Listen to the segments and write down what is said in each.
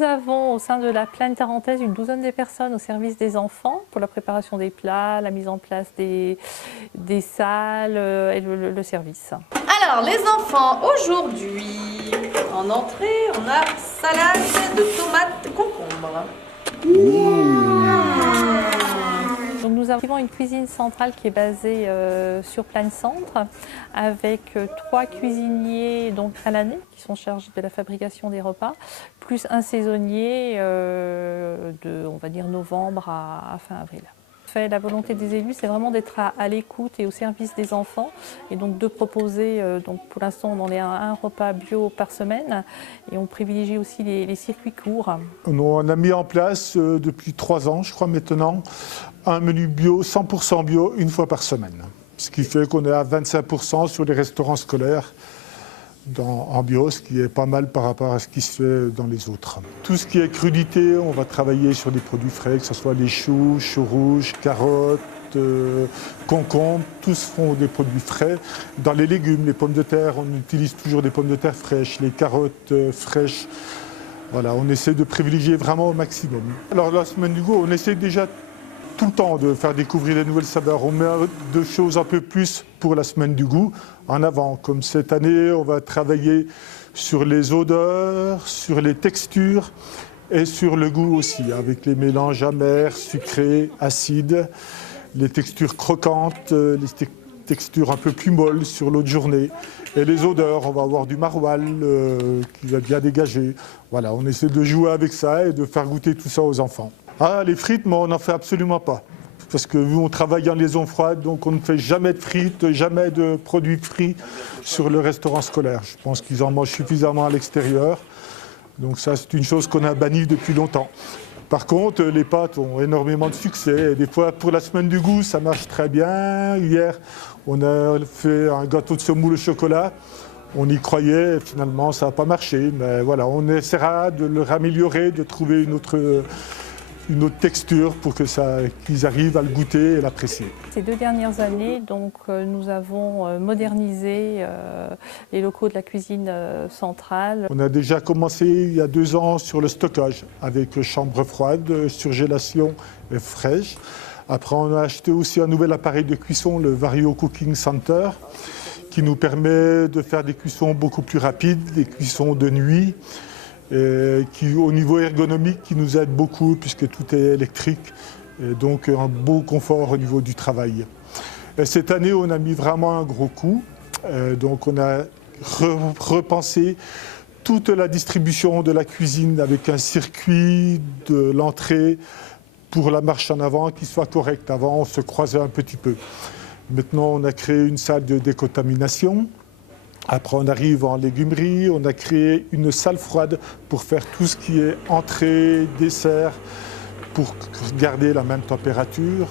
nous avons au sein de la Plagne tarentaise une douzaine de personnes au service des enfants pour la préparation des plats, la mise en place des salles et le service. Alors les enfants, aujourd'hui, en entrée, on a salade de tomates concombre. Donc nous avons une cuisine centrale qui est basée sur Plagne Centre avec 3 cuisiniers donc, à l'année qui sont chargés de la fabrication des repas, plus un saisonnier de on va dire novembre à fin avril. La volonté des élus, c'est vraiment d'être à l'écoute et au service des enfants et donc de proposer, donc pour l'instant on en est à un repas bio par semaine et on privilégie aussi les circuits courts. On a mis en place depuis 3 ans, je crois maintenant, un menu bio, 100% bio, une fois par semaine. Ce qui fait qu'on est à 25% sur les restaurants scolaires en bio, ce qui est pas mal par rapport à ce qui se fait dans les autres. Tout ce qui est crudité, on va travailler sur des produits frais, que ce soit les choux rouges, carottes, concombres, tous font des produits frais. Dans les légumes, les pommes de terre, on utilise toujours des pommes de terre fraîches, les carottes fraîches. Voilà, on essaie de privilégier vraiment au maximum. Alors la semaine du goût, on essaie déjà tout le temps de faire découvrir des nouvelles saveurs. On met deux choses un peu plus pour la semaine du goût en avant. Comme cette année, on va travailler sur les odeurs, sur les textures et sur le goût aussi, avec les mélanges amers, sucrés, acides, les textures croquantes, les textures un peu plus molles sur l'autre journée. Et les odeurs, on va avoir du maroilles qui va bien dégager. Voilà, on essaie de jouer avec ça et de faire goûter tout ça aux enfants. Ah, les frites, mais on n'en fait absolument pas. Parce que nous, on travaille en liaison froide, donc on ne fait jamais de frites, jamais de produits frits sur le restaurant scolaire. Je pense qu'ils en mangent suffisamment à l'extérieur. Donc ça, c'est une chose qu'on a bannie depuis longtemps. Par contre, les pâtes ont énormément de succès. Et des fois, pour la semaine du goût, ça marche très bien. Hier, on a fait un gâteau de semoule au chocolat. On y croyait, et finalement, ça n'a pas marché. Mais voilà, on essaiera de le raméliorer, de trouver une autre texture pour qu'ils arrivent à le goûter et l'apprécier. Ces 2 dernières années, donc, nous avons modernisé les locaux de la cuisine centrale. On a déjà commencé il y a 2 ans sur le stockage avec chambre froide, surgélation et fraîche. Après, on a acheté aussi un nouvel appareil de cuisson, le Vario Cooking Center, qui nous permet de faire des cuissons beaucoup plus rapides, des cuissons de nuit. Qui, au niveau ergonomique, qui nous aide beaucoup puisque tout est électrique et donc un beau confort au niveau du travail. Et cette année, on a mis vraiment un gros coup. Donc on a repensé toute la distribution de la cuisine avec un circuit de l'entrée pour la marche en avant qui soit correct. Avant, on se croisait un petit peu. Maintenant, on a créé une salle de décontamination. Après, on arrive en légumerie, on a créé une salle froide pour faire tout ce qui est entrée, dessert, pour garder la même température.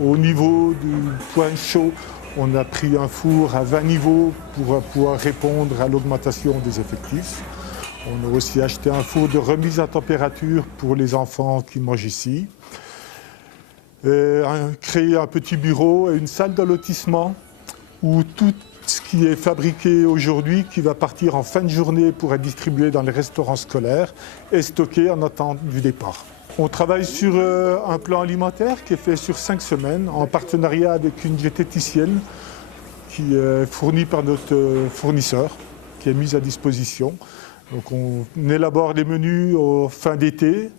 Au niveau du point chaud, on a pris un four à 20 niveaux pour pouvoir répondre à l'augmentation des effectifs. On a aussi acheté un four de remise à température pour les enfants qui mangent ici. Créé un petit bureau et une salle de lotissement où tout ce qui est fabriqué aujourd'hui, qui va partir en fin de journée pour être distribué dans les restaurants scolaires et stocké en attente du départ. On travaille sur un plan alimentaire qui est fait sur 5 semaines en partenariat avec une diététicienne qui est fournie par notre fournisseur, qui est mise à disposition. Donc on élabore les menus en fin d'été.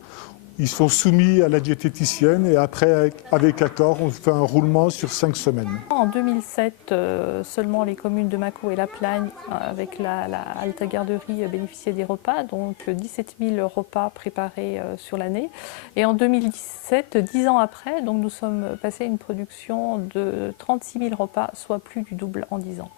Ils sont soumis à la diététicienne et après, avec accord, on fait un roulement sur 5 semaines. En 2007, seulement les communes de Mâcon et La Plagne, avec la halte garderie, bénéficiaient des repas, donc 17 000 repas préparés sur l'année. Et en 2017, 10 ans après, donc nous sommes passés à une production de 36 000 repas, soit plus du double en 10 ans.